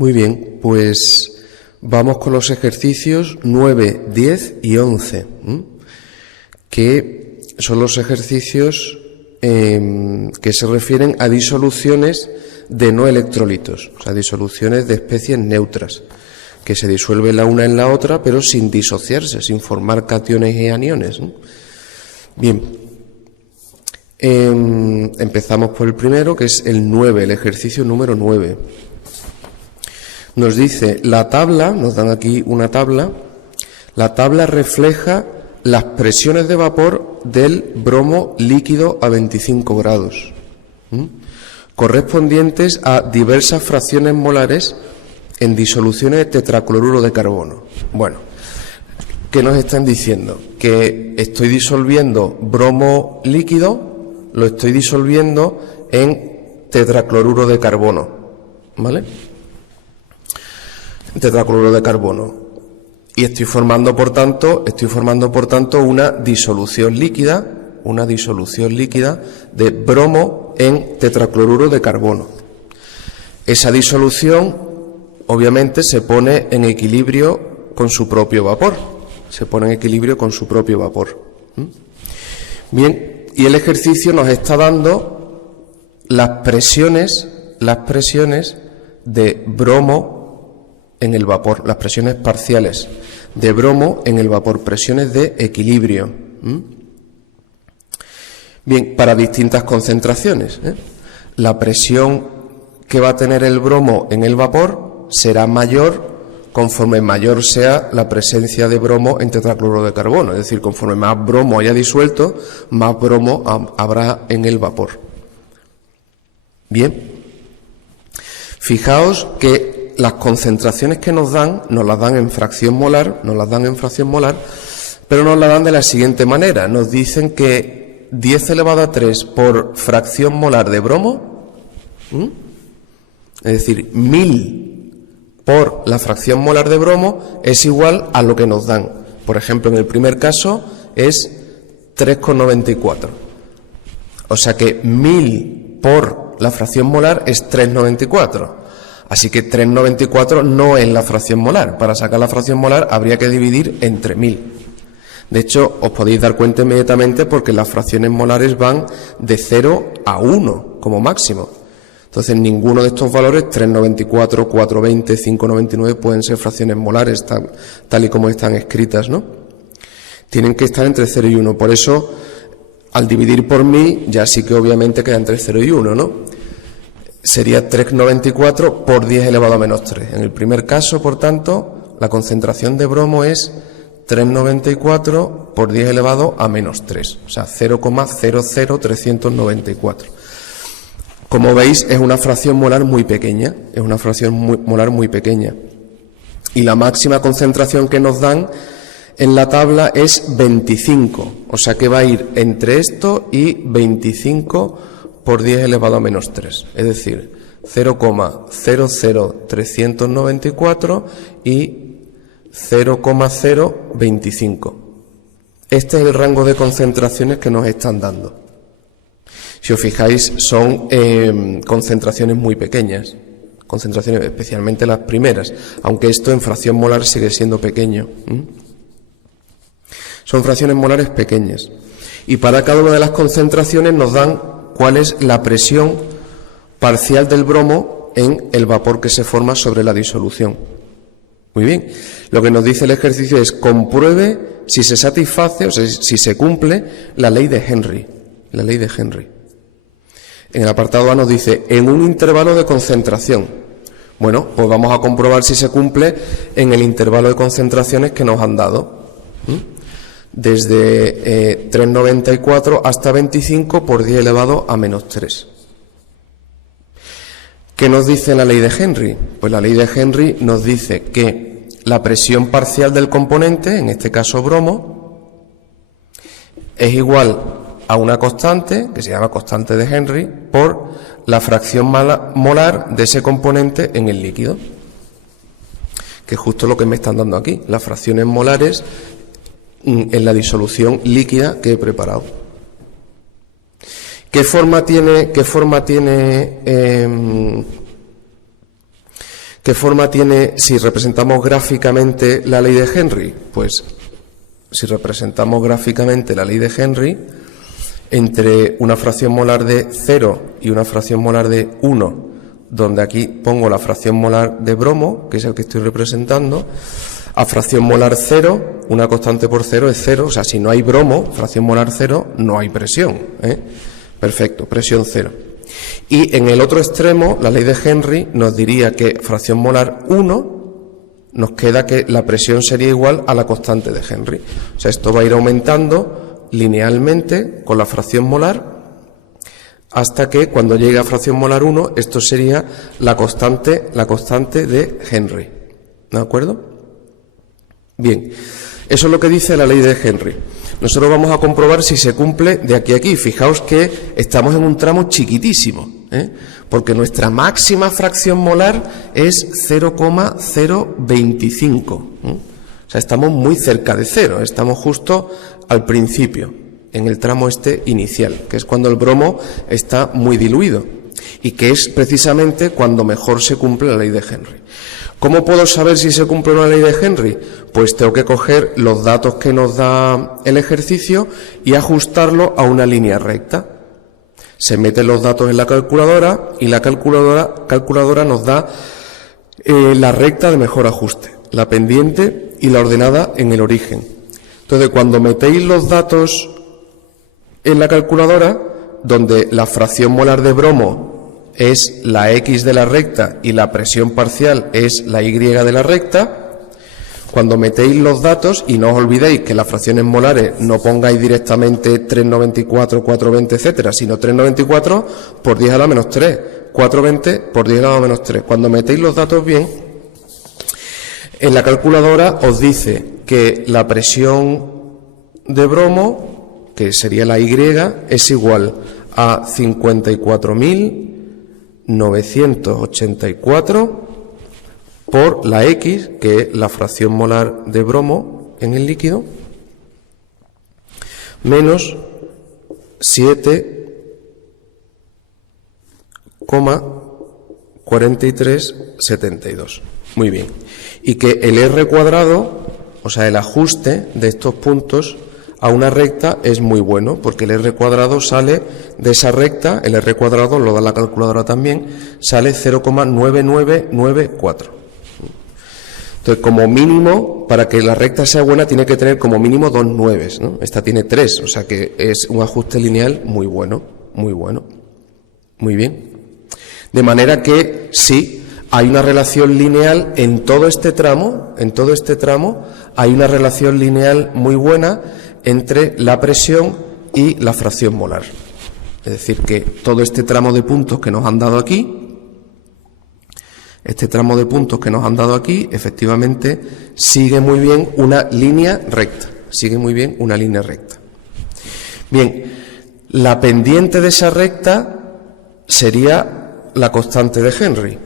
Muy bien, pues vamos con los ejercicios 9, 10 y 11, que son los ejercicios que se refieren a disoluciones de no electrolitos, o sea, disoluciones de especies neutras, que se disuelve la una en la otra, pero sin disociarse, sin formar cationes y aniones, ¿no? Bien, empezamos por el primero, que es el 9, el ejercicio número 9. Nos dice la tabla, nos dan aquí una tabla, la tabla refleja las presiones de vapor del bromo líquido a 25 grados, correspondientes a diversas fracciones molares en disoluciones de tetracloruro de carbono. Bueno, ¿qué nos están diciendo? Que estoy disolviendo bromo líquido, lo estoy disolviendo en tetracloruro de carbono, ¿vale? Tetracloruro de carbono. Y estoy formando por tanto una disolución líquida de bromo en tetracloruro de carbono. Esa disolución obviamente se pone en equilibrio con su propio vapor. Bien, y el ejercicio nos está dando las presiones de bromo en el vapor, las presiones parciales de bromo en el vapor, presiones de equilibrio. Bien, para distintas concentraciones, la presión que va a tener el bromo en el vapor será mayor conforme mayor sea la presencia de bromo en tetracloruro de carbono, es decir, conforme más bromo haya disuelto, más bromo habrá en el vapor. Bien, fijaos que las concentraciones que nos las dan en fracción molar, pero nos la dan de la siguiente manera. Nos dicen que 10 elevado a 3 por fracción molar de bromo, es decir, 1000 por la fracción molar de bromo es igual a lo que nos dan. Por ejemplo, en el primer caso es 3,94. O sea que 1000 por la fracción molar es 3,94. Así que 3,94 no es la fracción molar. Para sacar la fracción molar habría que dividir entre 1000. De hecho, os podéis dar cuenta inmediatamente porque las fracciones molares van de 0 a 1 como máximo. Entonces, ninguno de estos valores, 3,94, 4,20, 5,99, pueden ser fracciones molares tal y como están escritas, ¿no? Tienen que estar entre 0 y 1. Por eso, al dividir por 1000, ya sí que obviamente queda entre 0 y 1, ¿no? Sería 3,94 por 10 elevado a menos 3. En el primer caso, por tanto, la concentración de bromo es 3,94 por 10 elevado a menos 3, o sea, 0,00394. Como veis, es una fracción molar muy pequeña, Y la máxima concentración que nos dan en la tabla es 25, o sea que va a ir entre esto y 25 por 10 elevado a menos 3, es decir, 0,00394 y 0,025. Este es el rango de concentraciones que nos están dando. Si os fijáis, son concentraciones muy pequeñas, concentraciones especialmente las primeras, aunque esto en fracción molar sigue siendo pequeño. Son fracciones molares pequeñas. Y para cada una de las concentraciones nos dan cuál es la presión parcial del bromo en el vapor que se forma sobre la disolución. Muy bien, lo que nos dice el ejercicio es compruebe si se satisface, o sea, si se cumple la ley de Henry. En el apartado A nos dice, en un intervalo de concentración. Bueno, pues vamos a comprobar si se cumple en el intervalo de concentraciones que nos han dado. Desde 3,94 hasta 25 por 10 elevado a menos 3. ¿Qué nos dice la ley de Henry? Pues la ley de Henry nos dice que la presión parcial del componente, en este caso bromo, es igual a una constante, que se llama constante de Henry, por la fracción molar de ese componente en el líquido. Que es justo lo que me están dando aquí, las fracciones molares en la disolución líquida que he preparado. ¿Qué forma tiene ¿Qué forma tiene si representamos gráficamente la ley de Henry? Pues si representamos gráficamente la ley de Henry, entre una fracción molar de 0 y una fracción molar de 1, donde aquí pongo la fracción molar de bromo, que es el que estoy representando, a fracción molar 0, una constante por 0 es 0, o sea, si no hay bromo, fracción molar 0, no hay presión, ¿eh? Perfecto, presión 0. Y en el otro extremo, la ley de Henry nos diría que fracción molar 1, nos queda que la presión sería igual a la constante de Henry. O sea, esto va a ir aumentando linealmente con la fracción molar hasta que cuando llegue a fracción molar 1, esto sería la constante de Henry. ¿De acuerdo? Bien, eso es lo que dice la ley de Henry. Nosotros vamos a comprobar si se cumple de aquí a aquí. Fijaos que estamos en un tramo chiquitísimo, porque nuestra máxima fracción molar es 0,025. O sea, estamos muy cerca de 0, estamos justo al principio, en el tramo este inicial, que es cuando el bromo está muy diluido y que es precisamente cuando mejor se cumple la ley de Henry. ¿Cómo puedo saber si se cumple una ley de Henry? Pues tengo que coger los datos que nos da el ejercicio y ajustarlo a una línea recta. Se meten los datos en la calculadora y la calculadora nos da la recta de mejor ajuste, la pendiente y la ordenada en el origen. Entonces, cuando metéis los datos en la calculadora, donde la fracción molar de bromo es la X de la recta y la presión parcial es la Y de la recta, cuando metéis los datos, y no os olvidéis que las fracciones molares no pongáis directamente 3,94, 4,20, etcétera, sino 3,94 por 10 a la menos 3, 4,20 por 10 a la menos 3. Cuando metéis los datos bien, en la calculadora os dice que la presión de bromo, que sería la Y, es igual a 54.984 por la X, que es la fracción molar de bromo en el líquido, menos 7,4372. Muy bien. Y que el R cuadrado, o sea, el ajuste de estos puntos a una recta es muy bueno, porque el R cuadrado sale de esa recta, el R cuadrado lo da la calculadora también, sale 0,9994. Entonces, como mínimo, para que la recta sea buena, tiene que tener como mínimo 2 nueves, ¿no? Esta tiene 3, o sea que es un ajuste lineal muy bueno, muy bueno. Muy bien. De manera que sí, hay una relación lineal en todo este tramo, hay una relación lineal muy buena entre la presión y la fracción molar. Es decir, que todo este tramo de puntos que nos han dado aquí, efectivamente, sigue muy bien una línea recta. Bien, la pendiente de esa recta sería la constante de Henry,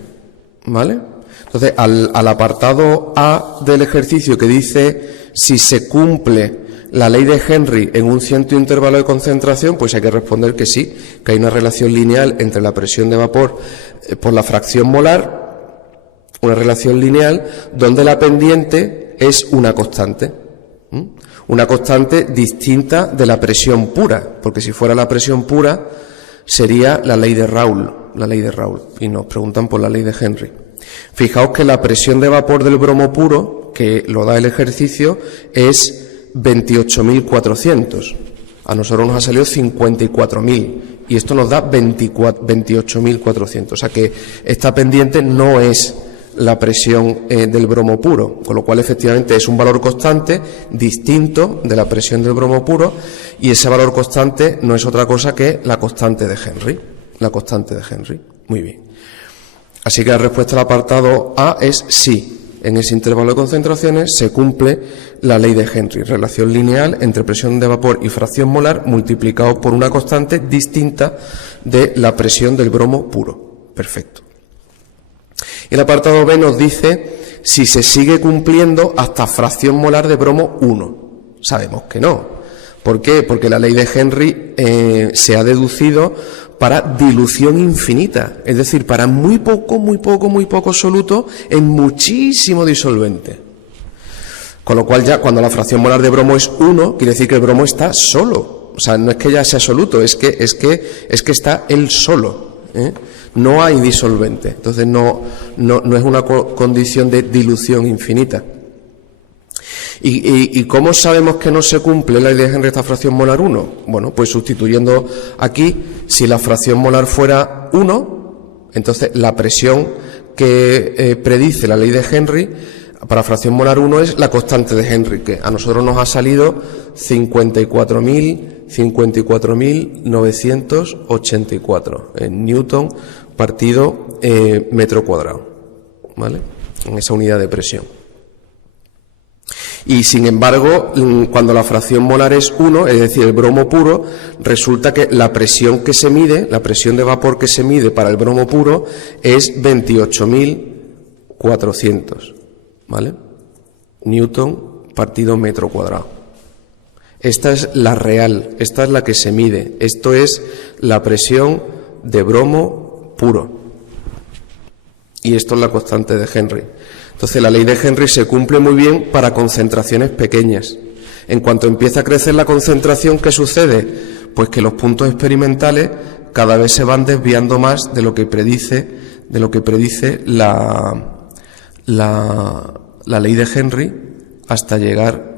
¿vale? Entonces, al apartado A del ejercicio que dice si se cumple la ley de Henry en un cierto intervalo de concentración, pues hay que responder que sí, que hay una relación lineal entre la presión de vapor por la fracción molar, una relación lineal donde la pendiente es una constante distinta de la presión pura, porque si fuera la presión pura sería la ley de Raoult, y nos preguntan por la ley de Henry. Fijaos que la presión de vapor del bromo puro, que lo da el ejercicio, es 28.400. A nosotros nos ha salido 54.000 y esto nos da 28.400. O sea que esta pendiente no es la presión del bromo puro, con lo cual efectivamente es un valor constante distinto de la presión del bromo puro, y ese valor constante no es otra cosa que la constante de Henry. Muy bien. Así que la respuesta al apartado A es sí. En ese intervalo de concentraciones se cumple la ley de Henry, relación lineal entre presión de vapor y fracción molar multiplicado por una constante distinta de la presión del bromo puro. Perfecto. El apartado B nos dice si se sigue cumpliendo hasta fracción molar de bromo 1. Sabemos que no. ¿Por qué? Porque la ley de Henry se ha deducido para dilución infinita, es decir, para muy poco soluto en muchísimo disolvente. Con lo cual ya cuando la fracción molar de bromo es 1, quiere decir que el bromo está solo. O sea, no es que ya sea soluto, es que está él solo, ¿eh? No hay disolvente. Entonces no es una condición de dilución infinita. ¿Y cómo sabemos que no se cumple la ley de Henry de esta fracción molar 1? Bueno, pues sustituyendo aquí, si la fracción molar fuera 1, entonces la presión que predice la ley de Henry para fracción molar 1 es la constante de Henry, que a nosotros nos ha salido 54.984 en Newton partido metro cuadrado, ¿vale? En esa unidad de presión. Y sin embargo, cuando la fracción molar es 1, es decir, el bromo puro, resulta que la presión que se mide, la presión de vapor que se mide para el bromo puro es 28.400, ¿vale? Newton partido metro cuadrado. Esta es la real, esta es la que se mide. Esto es la presión de bromo puro. Y esto es la constante de Henry. Entonces la ley de Henry se cumple muy bien para concentraciones pequeñas. En cuanto empieza a crecer la concentración, ¿qué sucede? Pues que los puntos experimentales cada vez se van desviando más de lo que predice la ley de Henry hasta llegar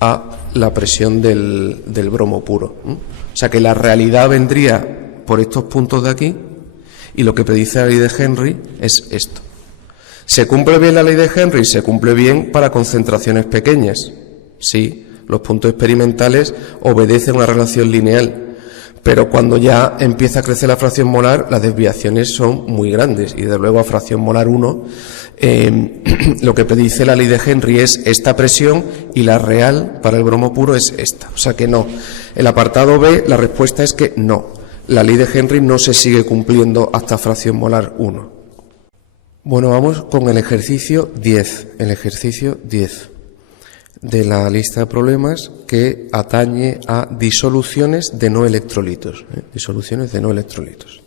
a la presión del bromo puro. O sea que la realidad vendría por estos puntos de aquí y lo que predice la ley de Henry es esto. ¿Se cumple bien la ley de Henry? Se cumple bien para concentraciones pequeñas. Sí, los puntos experimentales obedecen una relación lineal, pero cuando ya empieza a crecer la fracción molar, las desviaciones son muy grandes y desde luego a fracción molar 1 lo que predice la ley de Henry es esta presión y la real para el bromo puro es esta. O sea que no. El apartado B, la respuesta es que no. La ley de Henry no se sigue cumpliendo hasta fracción molar 1. Bueno, vamos con el ejercicio 10. El ejercicio 10 de la lista de problemas que atañe a disoluciones de no electrolitos. Disoluciones de no electrolitos.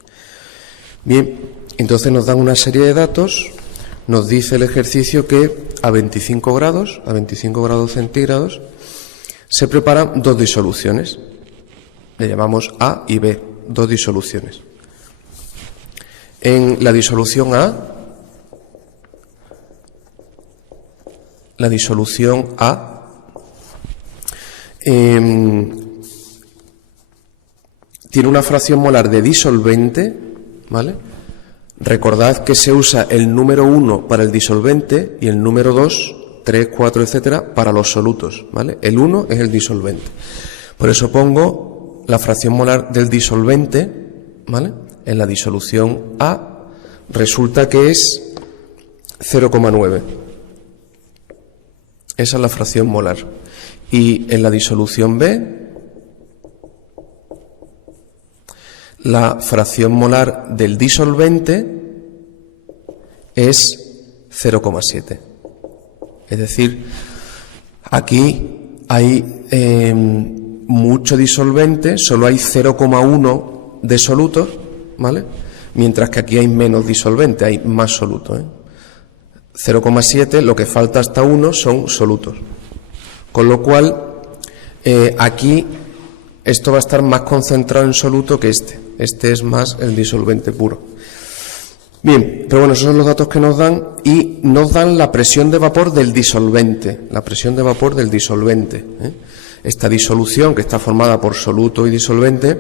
Bien, entonces nos dan una serie de datos. Nos dice el ejercicio que a 25 grados centígrados, se preparan dos disoluciones. Le llamamos A y B, dos disoluciones. En la disolución A, tiene una fracción molar de disolvente, ¿vale? Recordad que se usa el número 1 para el disolvente y el número 2, 3, 4, etcétera, para los solutos, ¿vale? El 1 es el disolvente. Por eso pongo la fracción molar del disolvente, ¿vale? En la disolución A resulta que es 0,9. Esa es la fracción molar. Y en la disolución B, la fracción molar del disolvente es 0,7. Es decir, aquí hay mucho disolvente, solo hay 0,1 de solutos, ¿vale? Mientras que aquí hay menos disolvente, hay más solutos, 0,7, lo que falta hasta 1 son solutos. Con lo cual, aquí esto va a estar más concentrado en soluto que este. Este es más el disolvente puro. Bien, pero bueno, esos son los datos que nos dan y nos dan la presión de vapor del disolvente. La presión de vapor del disolvente. Esta disolución que está formada por soluto y disolvente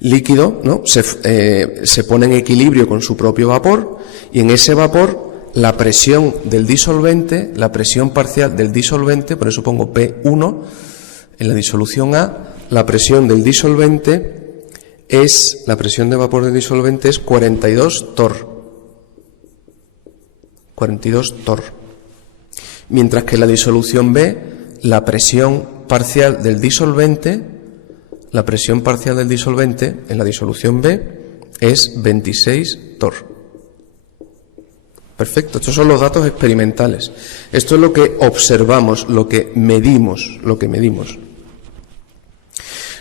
líquido, ¿no? Se pone en equilibrio con su propio vapor y en ese vapor la presión del disolvente, la presión parcial del disolvente, por eso pongo P1 en la disolución A, la presión del disolvente es, la presión de vapor del disolvente es 42 torr. 42 torr. Mientras que en la disolución B, la presión parcial del disolvente, en la disolución B es 26 torr. Perfecto, estos son los datos experimentales. Esto es lo que observamos, lo que medimos.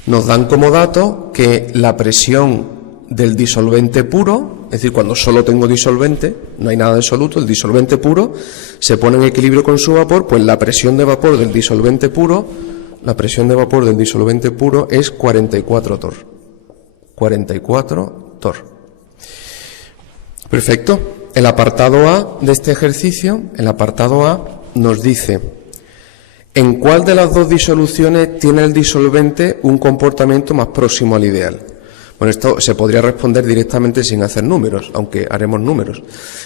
Nos dan como dato que la presión del disolvente puro, es decir, cuando solo tengo disolvente, no hay nada de soluto, el disolvente puro se pone en equilibrio con su vapor, pues la presión de vapor del disolvente puro, es 44 torr. 44 torr. Perfecto. El apartado A de este ejercicio, nos dice en cuál de las dos disoluciones tiene el disolvente un comportamiento más próximo al ideal. Bueno, esto se podría responder directamente sin hacer números, aunque haremos números.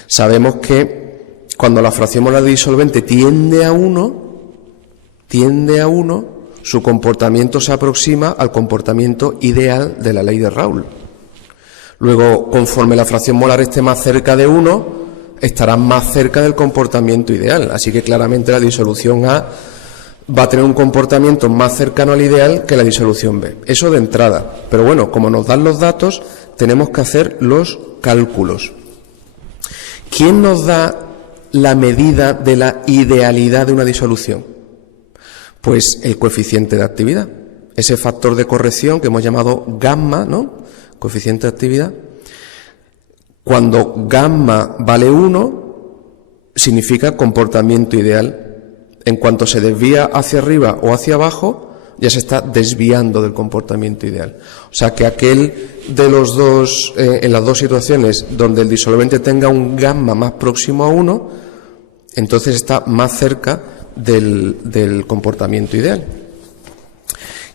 Sabemos que cuando la fracción molar de disolvente tiende a 1, su comportamiento se aproxima al comportamiento ideal de la ley de Raoult. Luego, conforme la fracción molar esté más cerca de 1, estará más cerca del comportamiento ideal. Así que claramente la disolución A va a tener un comportamiento más cercano al ideal que la disolución B. Eso de entrada. Pero bueno, como nos dan los datos, tenemos que hacer los cálculos. ¿Quién nos da la medida de la idealidad de una disolución? Pues el coeficiente de actividad. Ese factor de corrección que hemos llamado gamma, ¿no? Coeficiente de actividad. Cuando gamma vale 1, significa comportamiento ideal. En cuanto se desvía hacia arriba o hacia abajo, ya se está desviando del comportamiento ideal. O sea que aquel de los dos, en las dos situaciones donde el disolvente tenga un gamma más próximo a 1, entonces está más cerca del comportamiento ideal.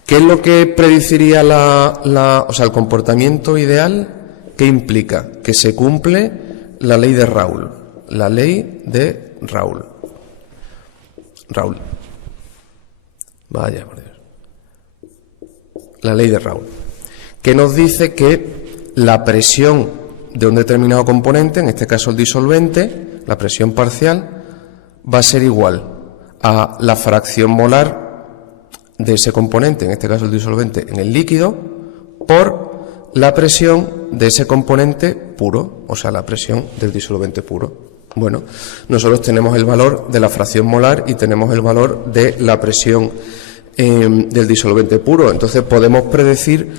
¿Qué es lo que predeciría el comportamiento ideal? ¿Qué implica? Que se cumple la ley de Raoult. La ley de Raoult. Vaya, por Dios. La ley de Raoult, que nos dice que la presión de un determinado componente, en este caso el disolvente, la presión parcial, va a ser igual a la fracción molar de ese componente, en este caso el disolvente, en el líquido, por la presión de ese componente puro, o sea, la presión del disolvente puro. Bueno, nosotros tenemos el valor de la fracción molar y tenemos el valor de la presión del disolvente puro. Entonces podemos predecir,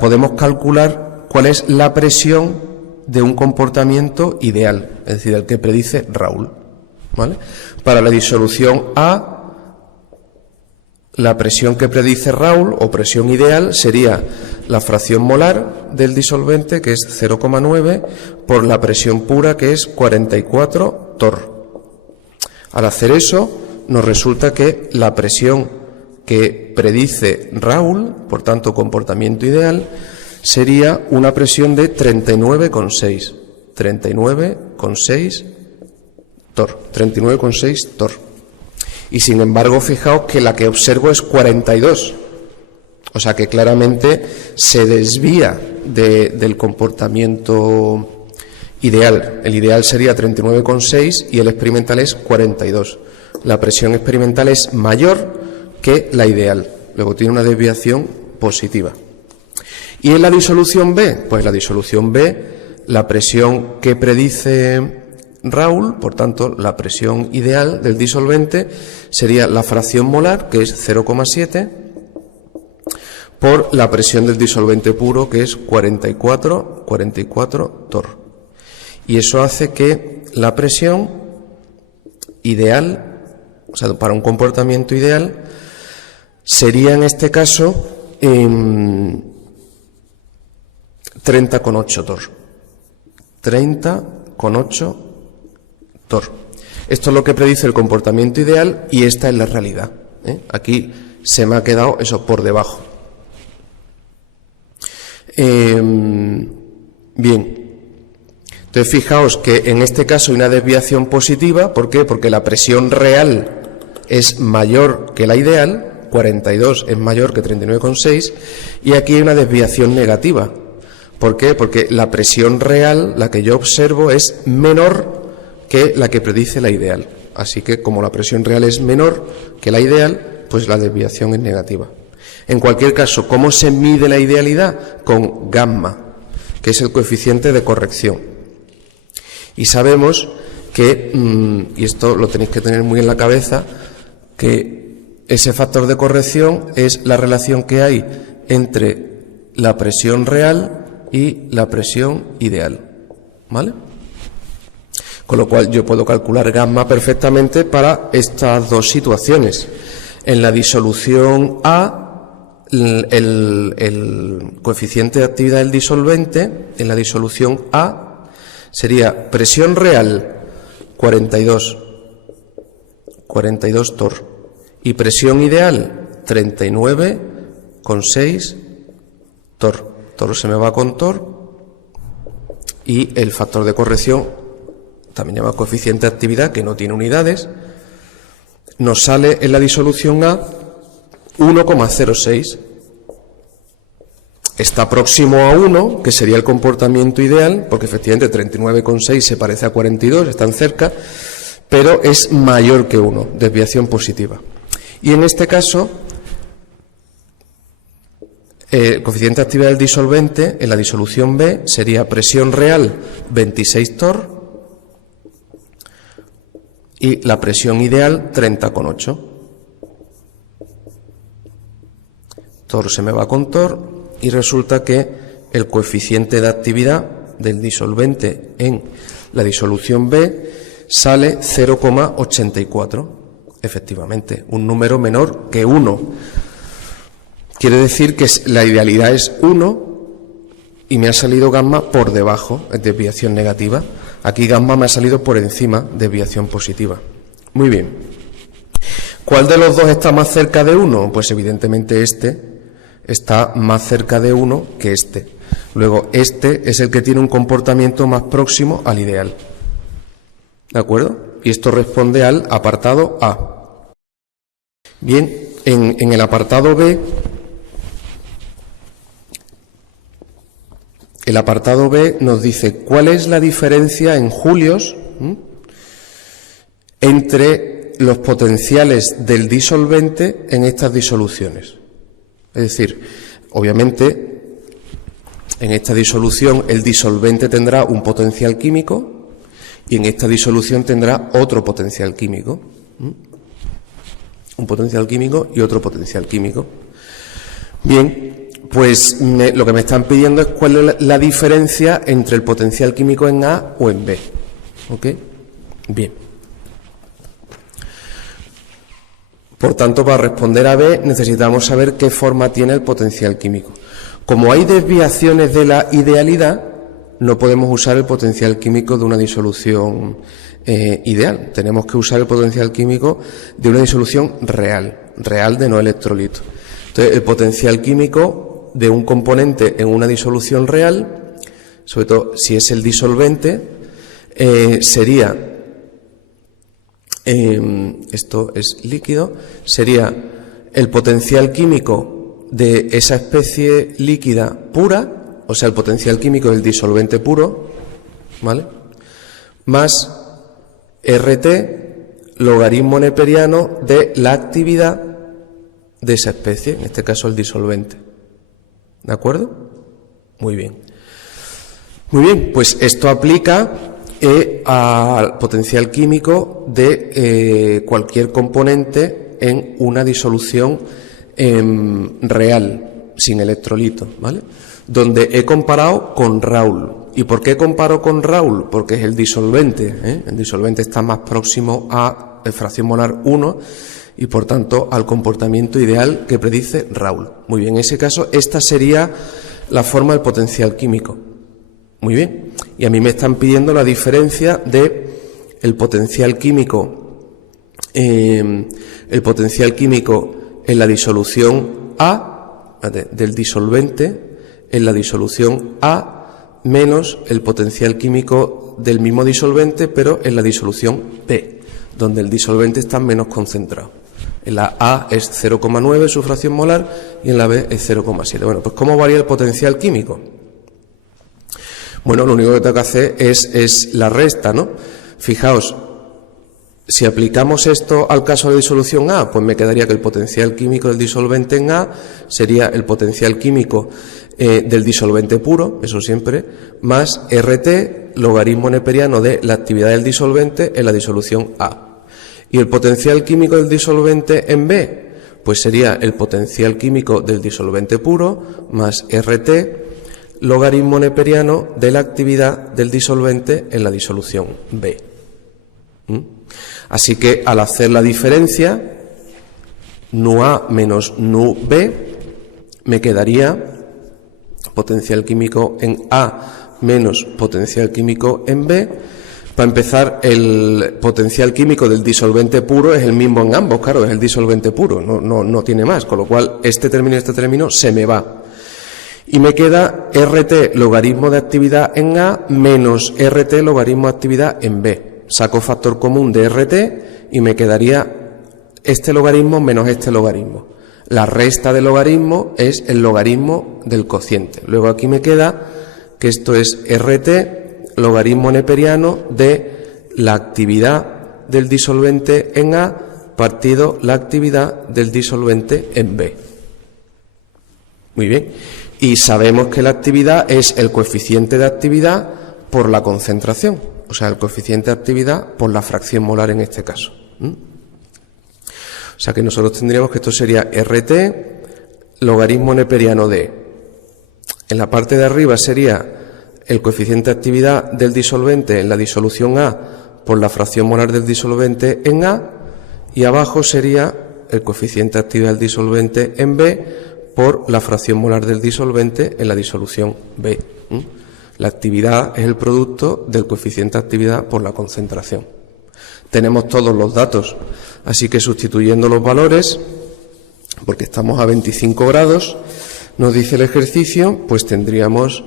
podemos calcular cuál es la presión de un comportamiento ideal, es decir, el que predice Raoult, ¿vale? Para la disolución A, la presión que predice Raoult o presión ideal sería la fracción molar del disolvente, que es 0,9, por la presión pura, que es 44 torr. Al hacer eso, nos resulta que la presión que predice Raoult, por tanto comportamiento ideal, sería una presión de 39,6. 39,6 torr. 39,6 torr. Y sin embargo, fijaos que la que observo es 42. O sea que claramente se desvía del comportamiento ideal. El ideal sería 39,6 y el experimental es 42. La presión experimental es mayor que la ideal. Luego tiene una desviación positiva. ¿Y en la disolución B? Pues la disolución B, la presión que predice Raoult, por tanto, la presión ideal del disolvente sería la fracción molar, que es 0,7, por la presión del disolvente puro, que es 44 torr. Y eso hace que la presión ideal, o sea, para un comportamiento ideal, sería en este caso 30,8 torr. 30,8 torr. Esto es lo que predice el comportamiento ideal y esta es la realidad, ¿eh? Aquí se me ha quedado eso por debajo. Bien, entonces fijaos que en este caso hay una desviación positiva. ¿Por qué? Porque la presión real es mayor que la ideal, 42 es mayor que 39,6, y aquí hay una desviación negativa. ¿Por qué? Porque la presión real, la que yo observo, es menor que la que predice la ideal. Así que como la presión real es menor que la ideal, pues la desviación es negativa. En cualquier caso, ¿cómo se mide la idealidad? Con gamma, que es el coeficiente de corrección. Y sabemos que, y esto lo tenéis que tener muy en la cabeza, que ese factor de corrección es la relación que hay entre la presión real y la presión ideal, ¿vale? Con lo cual yo puedo calcular gamma perfectamente para estas dos situaciones. En la disolución A, el coeficiente de actividad del disolvente, en la disolución A, sería presión real 42 torr y presión ideal 39,6 torr. Torr se me va con torr y el factor de corrección, también llama coeficiente de actividad, que no tiene unidades, nos sale en la disolución A 1,06. Está próximo a 1, que sería el comportamiento ideal, porque efectivamente 39,6 se parece a 42, están cerca, pero es mayor que 1, desviación positiva. Y en este caso, el coeficiente de actividad del disolvente en la disolución B sería presión real 26 torr y la presión ideal 30,8. Torr se me va con torr y resulta que el coeficiente de actividad del disolvente en la disolución B sale 0,84. Efectivamente, un número menor que 1. Quiere decir que la idealidad es 1 y me ha salido gamma por debajo, es desviación negativa. Aquí gamma me ha salido por encima, desviación positiva. Muy bien. ¿Cuál de los dos está más cerca de 1? Pues evidentemente este está más cerca de 1 que este. Luego, este es el que tiene un comportamiento más próximo al ideal. ¿De acuerdo? Y esto responde al apartado A. Bien, en el apartado B, el apartado B nos dice cuál es la diferencia en julios entre los potenciales del disolvente en estas disoluciones. Es decir, obviamente, en esta disolución el disolvente tendrá un potencial químico y en esta disolución tendrá otro potencial químico. Un potencial químico y otro potencial químico. Bien, pues lo que me están pidiendo es cuál es la diferencia entre el potencial químico en A o en B. ¿Ok? Bien. Por tanto, para responder a B necesitamos saber qué forma tiene el potencial químico. Como hay desviaciones de la idealidad, no podemos usar el potencial químico de una disolución ideal. Tenemos que usar el potencial químico de una disolución real de no electrolito. Entonces, el potencial químico de un componente en una disolución real, sobre todo si es el disolvente, sería, esto es líquido, sería el potencial químico de esa especie líquida pura, o sea, el potencial químico del disolvente puro, ¿vale? Más RT, logaritmo neperiano de la actividad de esa especie, en este caso el disolvente. ¿De acuerdo? Muy bien. Muy bien, pues esto aplica al potencial químico de cualquier componente en una disolución real, sin electrolito, ¿vale? Donde he comparado con Raoult. ¿Y por qué comparo con Raoult? Porque es el disolvente, El disolvente está más próximo a fracción molar 1 y por tanto al comportamiento ideal que predice Raoult. Muy bien, en ese caso esta sería la forma del potencial químico. Muy bien, y a mí me están pidiendo la diferencia de el potencial químico en la disolución A, del disolvente, en la disolución A, menos el potencial químico del mismo disolvente, pero en la disolución B, donde el disolvente está menos concentrado. En la A es 0,9 su fracción molar y en la B es 0,7. Bueno, pues ¿cómo varía el potencial químico? Bueno, lo único que tengo que hacer es la resta, ¿no? Fijaos, si aplicamos esto al caso de disolución A, pues me quedaría que el potencial químico del disolvente en A sería el potencial químico del disolvente puro, eso siempre, más RT, logaritmo neperiano de la actividad del disolvente en la disolución A. Y el potencial químico del disolvente en B, pues sería el potencial químico del disolvente puro más RT, logaritmo neperiano de la actividad del disolvente en la disolución B. Así que al hacer la diferencia, nu A menos nu B, me quedaría potencial químico en A menos potencial químico en B. Para empezar, el potencial químico del disolvente puro es el mismo en ambos, claro, es el disolvente puro, no tiene más, con lo cual este término se me va. Y me queda RT logaritmo de actividad en A menos RT logaritmo de actividad en B. Saco factor común de RT y me quedaría este logaritmo menos este logaritmo. La resta del logaritmo es el logaritmo del cociente. Luego aquí me queda que esto es RT logaritmo neperiano de la actividad del disolvente en A partido la actividad del disolvente en B. Muy bien. Y sabemos que la actividad es el coeficiente de actividad por la concentración, o sea, el coeficiente de actividad por la fracción molar en este caso. O sea que nosotros tendríamos que esto sería RT logaritmo neperiano de, en la parte de arriba sería el coeficiente de actividad del disolvente en la disolución A por la fracción molar del disolvente en A, y abajo sería el coeficiente de actividad del disolvente en B por la fracción molar del disolvente en la disolución B. La actividad es el producto del coeficiente de actividad por la concentración. Tenemos todos los datos, así que sustituyendo los valores, porque estamos a 25 grados, nos dice el ejercicio, pues tendríamos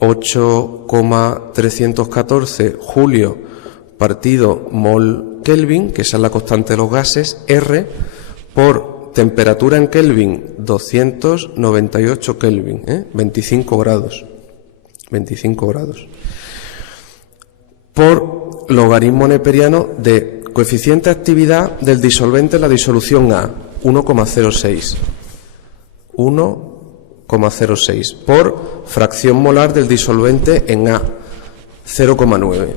8,314 julio partido mol Kelvin, que esa es la constante de los gases, R, por temperatura en Kelvin 298 Kelvin, 25 grados. 25 grados. Por logaritmo neperiano de coeficiente de actividad del disolvente en la disolución A, 1,06. 1,06 por fracción molar del disolvente en A, 0,9.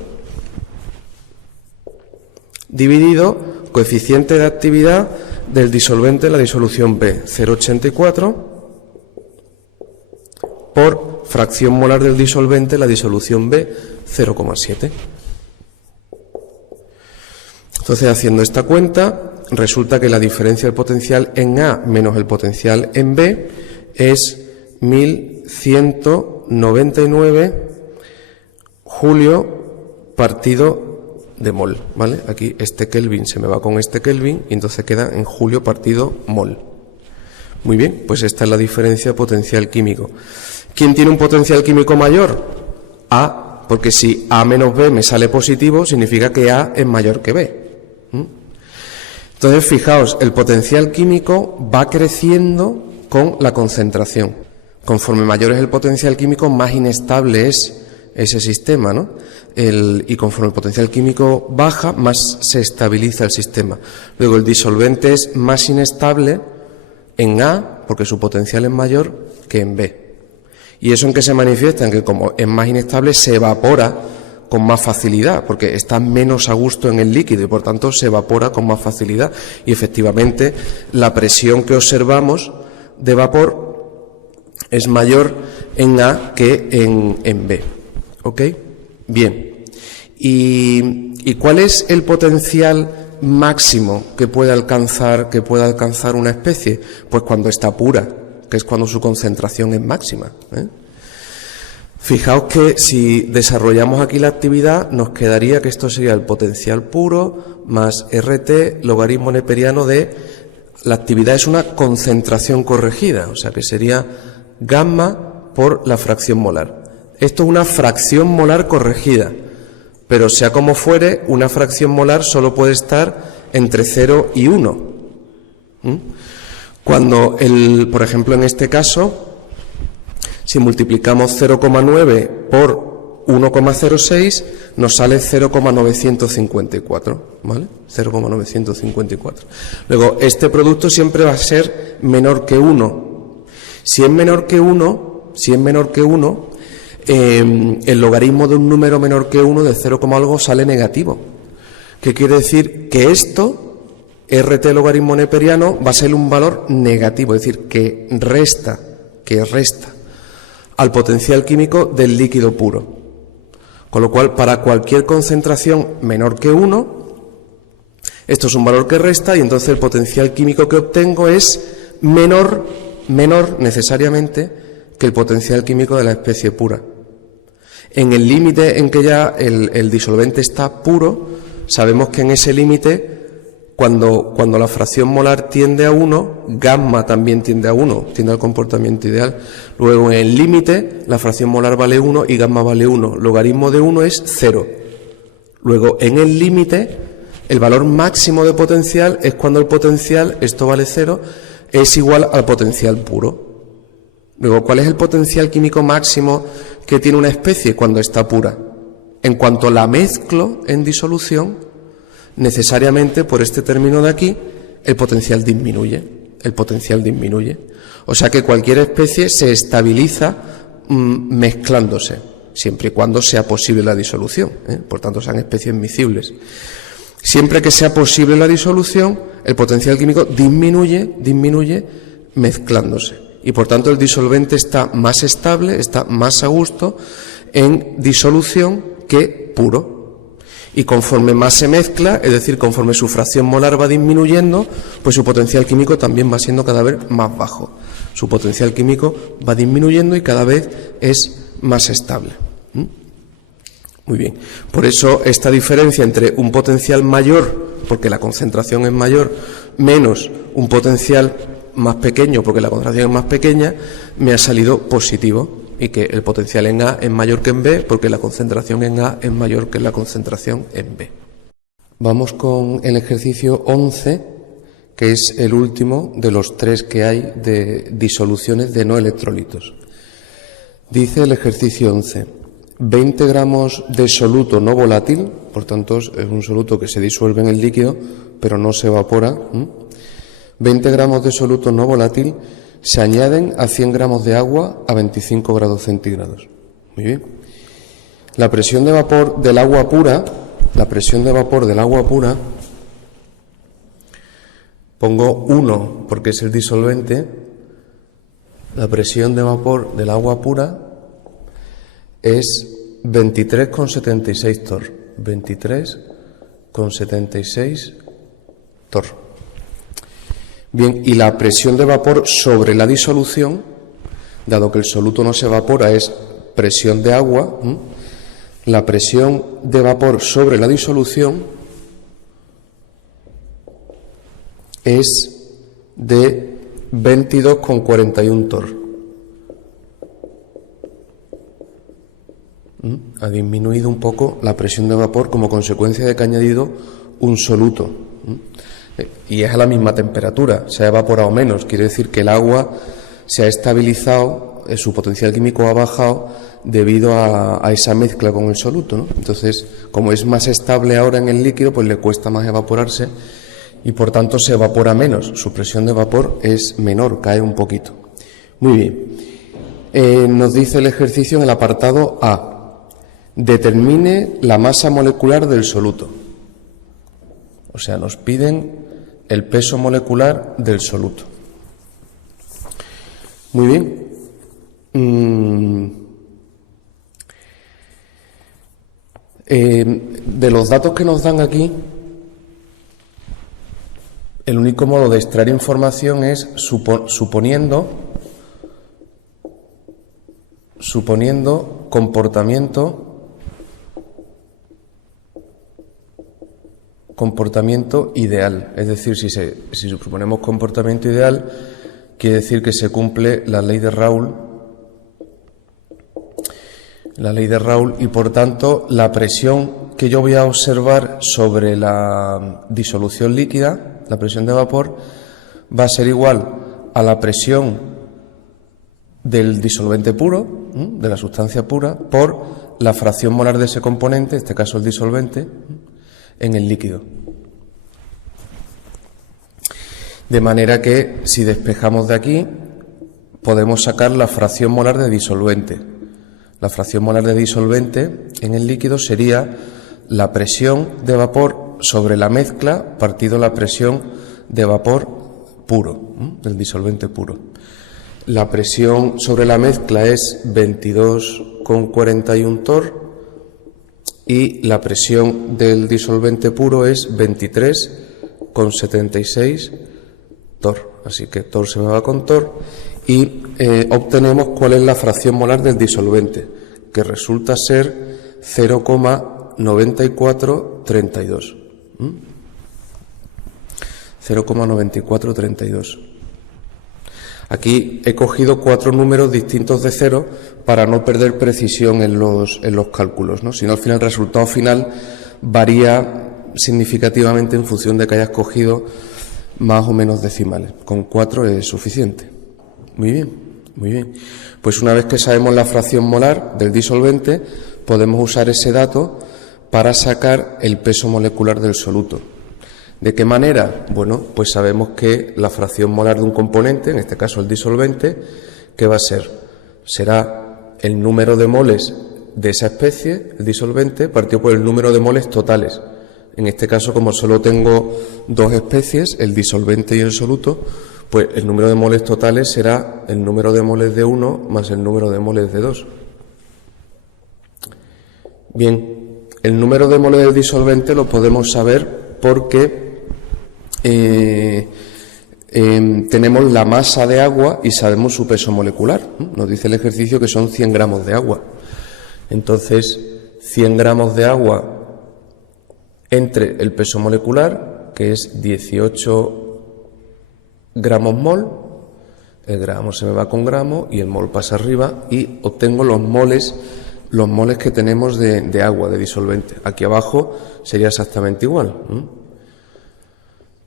Dividido coeficiente de actividad del disolvente en la disolución B, 0,84 por fracción molar del disolvente en la disolución B, 0,7. Entonces, haciendo esta cuenta, resulta que la diferencia del potencial en A menos el potencial en B es 1199 julio partido de mol, ¿vale? Aquí este Kelvin se me va con este Kelvin y entonces queda en julio partido mol. Muy bien, pues esta es la diferencia de potencial químico. ¿Quién tiene un potencial químico mayor? A, porque si A menos B me sale positivo, significa que A es mayor que B. Entonces, fijaos, el potencial químico va creciendo con la concentración. Conforme mayor es el potencial químico, más inestable es ese sistema, ¿no? Y conforme el potencial químico baja, más se estabiliza el sistema. Luego, el disolvente es más inestable en A, porque su potencial es mayor que en B. ¿Y eso en qué se manifiesta? En que como es más inestable, se evapora con más facilidad, porque está menos a gusto en el líquido y por tanto se evapora con más facilidad. Y efectivamente, la presión que observamos de vapor es mayor en A que en B. ¿Ok? Bien. ¿Y cuál es el potencial máximo que puede alcanzar una especie? Pues cuando está pura, que es cuando su concentración es máxima. Fijaos que si desarrollamos aquí la actividad, nos quedaría que esto sería el potencial puro más RT logaritmo neperiano de la actividad es una concentración corregida, o sea que sería gamma por la fracción molar. Esto es una fracción molar corregida, pero sea como fuere, una fracción molar solo puede estar entre 0 y 1. Cuando, por ejemplo, en este caso, si multiplicamos 0,9 por 1,06, nos sale 0,954, ¿vale? 0,954. Luego, este producto siempre va a ser menor que 1. Si es menor que 1, el logaritmo de un número menor que 1 de 0, algo sale negativo. ¿Qué quiere decir? Que esto RT logaritmo neperiano va a ser un valor negativo, es decir, que resta al potencial químico del líquido puro. Con lo cual, para cualquier concentración menor que 1, esto es un valor que resta y entonces el potencial químico que obtengo es menor necesariamente que el potencial químico de la especie pura. En el límite en que ya el disolvente está puro, sabemos que en ese límite, cuando la fracción molar tiende a 1, gamma también tiende a 1, tiende al comportamiento ideal. Luego en el límite, la fracción molar vale 1 y gamma vale 1. Logaritmo de 1 es 0. Luego en el límite, el valor máximo de potencial es cuando el potencial, esto vale 0, es igual al potencial puro. Luego, ¿cuál es el potencial químico máximo que tiene una especie cuando está pura? En cuanto la mezclo en disolución, necesariamente por este término de aquí, el potencial disminuye. O sea que cualquier especie se estabiliza mezclándose, siempre y cuando sea posible la disolución, por tanto sean especies miscibles. Siempre que sea posible la disolución, el potencial químico disminuye mezclándose. Y por tanto el disolvente está más estable, está más a gusto en disolución que puro. Y conforme más se mezcla, es decir, conforme su fracción molar va disminuyendo, pues su potencial químico también va siendo cada vez más bajo. Su potencial químico va disminuyendo y cada vez es más estable. Muy bien. Por eso esta diferencia entre un potencial mayor, porque la concentración es mayor, menos un potencial más pequeño, porque la concentración es más pequeña, me ha salido positivo. Y que el potencial en A es mayor que en B, porque la concentración en A es mayor que la concentración en B. Vamos con el ejercicio 11, que es el último de los 3 que hay de disoluciones de no electrolitos. Dice el ejercicio 11, 20 gramos de soluto no volátil, por tanto es un soluto que se disuelve en el líquido, pero no se evapora. 20 gramos de soluto no volátil se añaden a 100 gramos de agua a 25 grados centígrados. Muy bien. La presión de vapor del agua pura, pongo 1 porque es el disolvente. La presión de vapor del agua pura es 23,76 torr. 23,76 torr. Bien, y la presión de vapor sobre la disolución, dado que el soluto no se evapora, es presión de agua, la presión de vapor sobre la disolución es de 22,41 torr. Ha disminuido un poco la presión de vapor como consecuencia de que ha añadido un soluto. Y es a la misma temperatura, se ha evaporado menos, quiere decir que el agua se ha estabilizado, su potencial químico ha bajado debido a esa mezcla con el soluto, ¿no? Entonces, como es más estable ahora en el líquido, pues le cuesta más evaporarse y por tanto se evapora menos, su presión de vapor es menor, cae un poquito. Muy bien, nos dice el ejercicio en el apartado A, determine la masa molecular del soluto. O sea, nos piden el peso molecular del soluto. Muy bien. De los datos que nos dan aquí, el único modo de extraer información es suponiendo comportamiento ideal. Es decir, si suponemos comportamiento ideal, quiere decir que se cumple la ley de Raoult, y por tanto la presión que yo voy a observar sobre la disolución líquida, la presión de vapor, va a ser igual a la presión del disolvente puro, de la sustancia pura, por la fracción molar de ese componente, en este caso el disolvente, en el líquido. De manera que, si despejamos de aquí, podemos sacar la fracción molar de disolvente. La fracción molar de disolvente en el líquido sería la presión de vapor sobre la mezcla partido la presión de vapor puro, del disolvente puro. La presión sobre la mezcla es 22,41 torr y la presión del disolvente puro es 23,76 torr. Así que torr se me va con torr y obtenemos cuál es la fracción molar del disolvente, que resulta ser 0,9432. 0,9432. Aquí he cogido 4 números distintos de cero para no perder precisión en los cálculos, ¿no? Si no, al final el resultado final varía significativamente en función de que hayas cogido más o menos decimales. Con 4 es suficiente. Muy bien, muy bien. Pues una vez que sabemos la fracción molar del disolvente, podemos usar ese dato para sacar el peso molecular del soluto. ¿De qué manera? Bueno, pues sabemos que la fracción molar de un componente, en este caso el disolvente, ¿qué va a ser? Será el número de moles de esa especie, el disolvente, partido por el número de moles totales. En este caso, como solo tengo 2 especies, el disolvente y el soluto, pues el número de moles totales será el número de moles de uno más el número de moles de 2. Bien, el número de moles del disolvente lo podemos saber porque tenemos la masa de agua y sabemos su peso molecular. Nos dice el ejercicio que son 100 gramos de agua. Entonces, 100 gramos de agua entre el peso molecular, que es 18 gramos mol, el gramo se me va con gramo y el mol pasa arriba y obtengo los moles que tenemos de agua, de disolvente. Aquí abajo sería exactamente igual.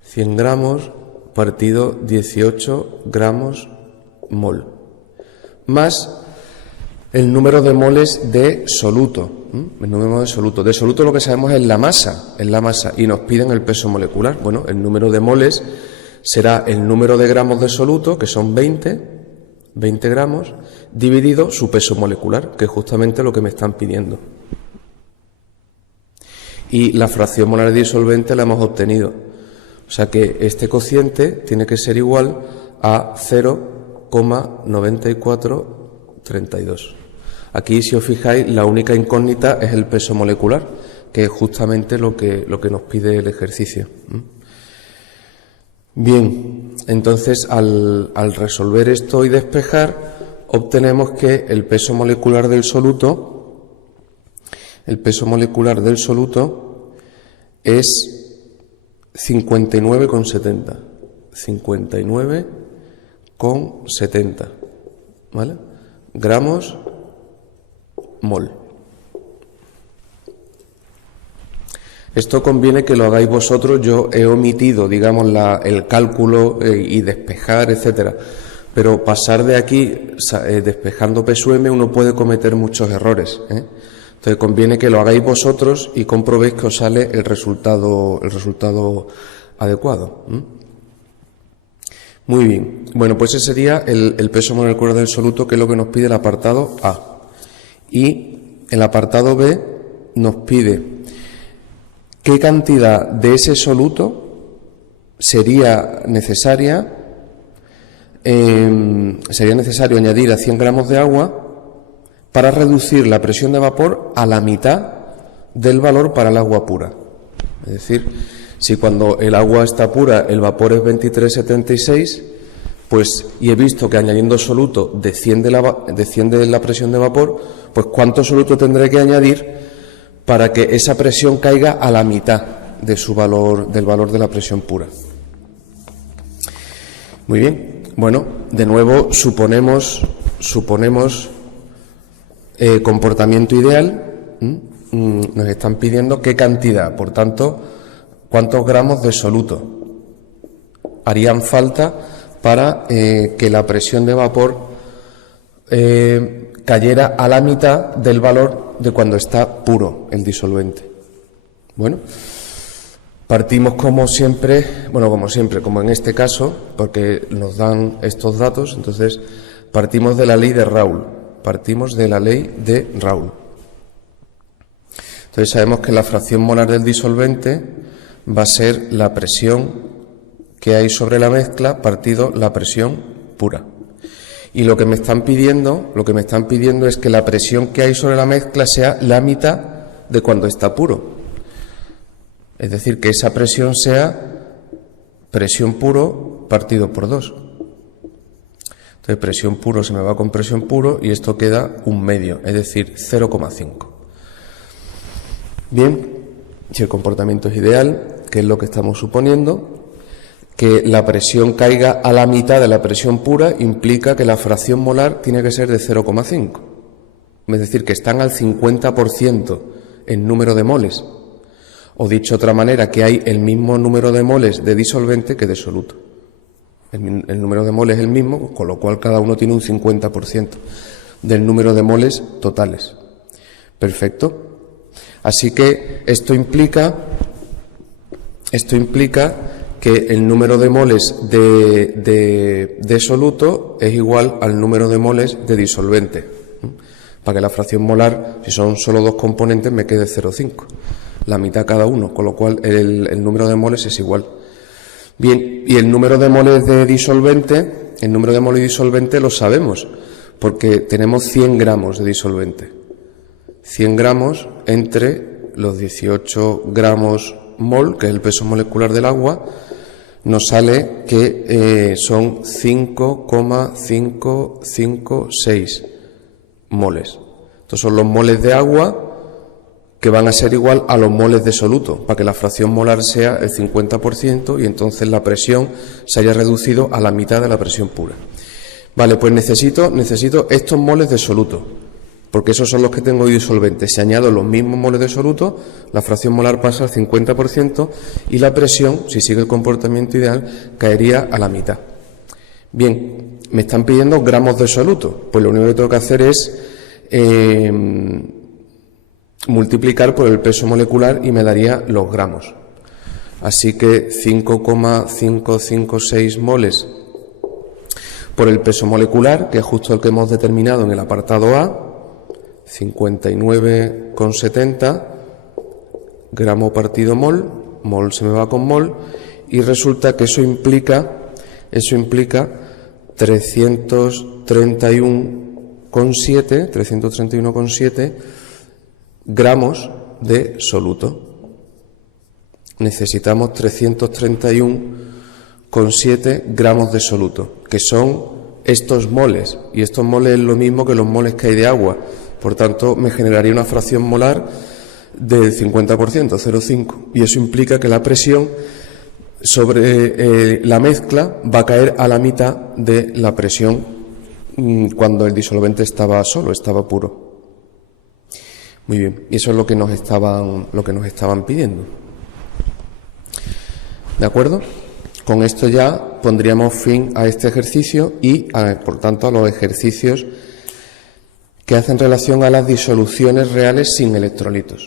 100 gramos partido 18 gramos mol, más el número de moles de soluto. El número de soluto. De soluto lo que sabemos es la masa, y nos piden el peso molecular. Bueno, el número de moles será el número de gramos de soluto, que son 20 gramos, dividido su peso molecular, que es justamente lo que me están pidiendo. Y la fracción molar de disolvente la hemos obtenido. O sea que este cociente tiene que ser igual a 0,9432. Aquí, si os fijáis, la única incógnita es el peso molecular, que es justamente lo que nos pide el ejercicio. Bien, entonces al resolver esto y despejar, obtenemos que el peso molecular del soluto es 59,70. 59,70, ¿vale? Gramos mol. Esto conviene que lo hagáis vosotros. Yo he omitido, digamos, el cálculo y despejar, etcétera. Pero pasar de aquí, despejando PSUM, uno puede cometer muchos errores, Entonces conviene que lo hagáis vosotros y comprobéis que os sale el resultado adecuado. Muy bien. Bueno, pues ese sería el peso molecular del soluto, que es lo que nos pide el apartado A. Y el apartado B nos pide qué cantidad de ese soluto sería necesario añadir a 100 gramos de agua para reducir la presión de vapor a la mitad del valor para el agua pura. Es decir, si cuando el agua está pura el vapor es 23,76, pues, y he visto que añadiendo soluto desciende la presión de vapor, pues ¿cuánto soluto tendré que añadir para que esa presión caiga a la mitad de del valor de la presión pura? Muy bien. Bueno, de nuevo suponemos comportamiento ideal. Nos están pidiendo qué cantidad, por tanto, cuántos gramos de soluto harían falta para que la presión de vapor cayera a la mitad del valor de cuando está puro el disolvente. Bueno, partimos como en este caso, porque nos dan estos datos, entonces partimos de la ley de Raoult. Entonces sabemos que la fracción molar del disolvente va a ser la presión que hay sobre la mezcla partido la presión pura. Y lo que me están pidiendo es que la presión que hay sobre la mezcla sea la mitad de cuando está puro. Es decir, que esa presión sea presión puro partido por 2. Entonces, presión puro se me va con presión puro y esto queda 1/2, es decir, 0,5. Bien, si el comportamiento es ideal, que es lo que estamos suponiendo, que la presión caiga a la mitad de la presión pura implica que la fracción molar tiene que ser de 0,5. Es decir, que están al 50% en número de moles. O dicho de otra manera, que hay el mismo número de moles de disolvente que de soluto. El número de moles es el mismo, con lo cual cada uno tiene un 50% del número de moles totales. Perfecto. Así que esto implica que el número de moles de soluto es igual al número de moles de disolvente. Para que la fracción molar, si son solo 2 componentes, me quede 0,5. La mitad cada uno, con lo cual el número de moles es igual. Bien, y el número de moles de disolvente, lo sabemos, porque tenemos 100 gramos de disolvente. 100 gramos entre los 18 gramos mol, que es el peso molecular del agua, nos sale que son 5,556 moles. Estos son los moles de agua que van a ser igual a los moles de soluto, para que la fracción molar sea el 50% y entonces la presión se haya reducido a la mitad de la presión pura. Vale, pues necesito estos moles de soluto, porque esos son los que tengo disolventes. Si añado los mismos moles de soluto, la fracción molar pasa al 50% y la presión, si sigue el comportamiento ideal, caería a la mitad. Bien, me están pidiendo gramos de soluto, pues lo único que tengo que hacer es multiplicar por el peso molecular y me daría los gramos. Así que 5,556 moles por el peso molecular, que es justo el que hemos determinado en el apartado A, 59,70 gramo partido mol, mol se me va con mol, y resulta que eso implica 331,7 gramos de soluto. Necesitamos 331,7 gramos de soluto, que son estos moles, y estos moles es lo mismo que los moles que hay de agua. Por tanto, me generaría una fracción molar del 50%, 0,5, y eso implica que la presión sobre la mezcla va a caer a la mitad de la presión cuando el disolvente estaba solo, estaba puro. Muy bien, y eso es lo que nos estaban pidiendo. ¿De acuerdo? Con esto ya pondríamos fin a este ejercicio y, por tanto, a los ejercicios que hacen relación a las disoluciones reales sin electrolitos.